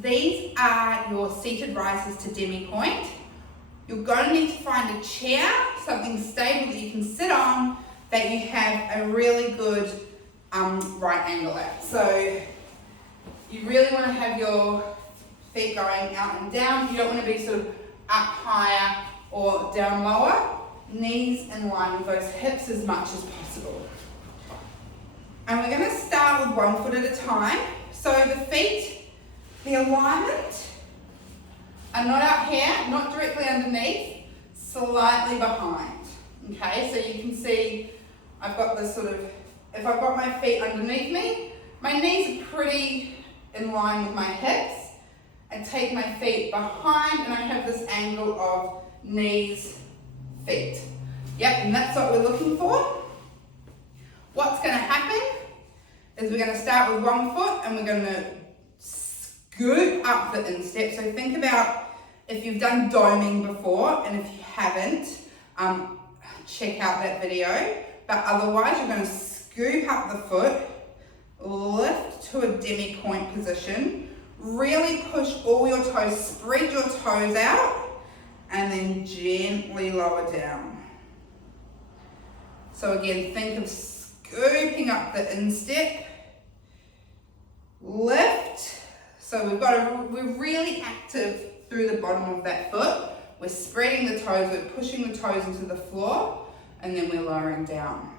these are your seated rises to Demi Pointe. You're going to need to find a chair, something stable that you can sit on, that you have a really good right angle at. So you really want to have your feet going out and down. You don't want to be sort of up higher or down lower. Knees in line with those hips as much as possible. And we're going to start with 1 foot at a time. So the feet, the alignment are not out here, not directly underneath, slightly behind. Okay, so you can see I've got this sort of, if I've got my feet underneath me, my knees are pretty in line with my hips. I take my feet behind and I have this angle of knees, feet. Yep, and that's what we're looking for. What's going to happen is we're going to start with 1 foot and we're going to scoop up the instep. So think about if you've done doming before, and if you haven't, check out that video. But otherwise, you're going to scoop up the foot, lift to a Demi Pointe position, really push all your toes, spread your toes out, and then gently lower down. So again, think of scooping up the instep, lift. So we're really active through the bottom of that foot. We're spreading the toes, we're pushing the toes into the floor, and then we're lowering down.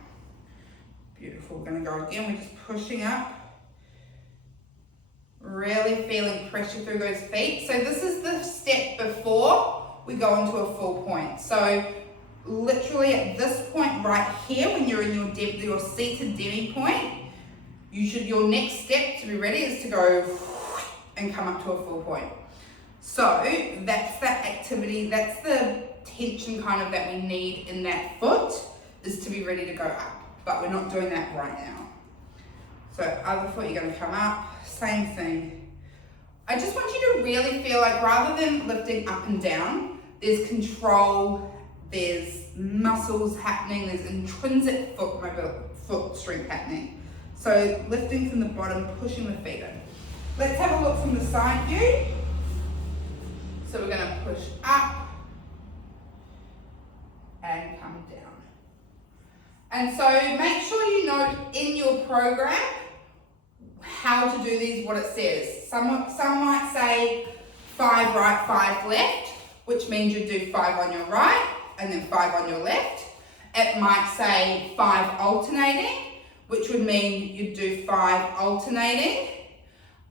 Beautiful, we're gonna go again, we're just pushing up. Really feeling pressure through those feet. So this is the step before we go into a full point. So literally at this point right here, when you're in your seated Demi Pointe, your next step to be ready is to go and come up to a full point. So that's that activity, that's the tension kind of that we need in that foot, is to be ready to go up. But we're not doing that right now. So other foot, you're going to come up, same thing. I just want you to really feel like rather than lifting up and down, there's control, there's muscles happening, there's intrinsic foot strength happening. So lifting from the bottom, pushing the feet in. Let's have a look from the side view. So we're going to push up and come down. And so make sure you note in your program how to do these, what it says. Some might say 5 right, 5 left, which means you do 5 on your right and then 5 on your left. It might say 5 alternating, which would mean you do 5 alternating.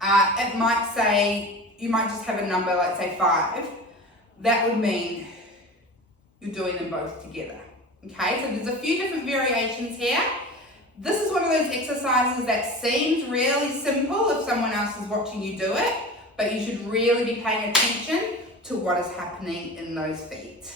It might say, you might just have a number, like say 5. That would mean you're doing them both together. Okay, so there's a few different variations here. This is one of those exercises that seems really simple if someone else is watching you do it, but you should really be paying attention to what is happening in those feet.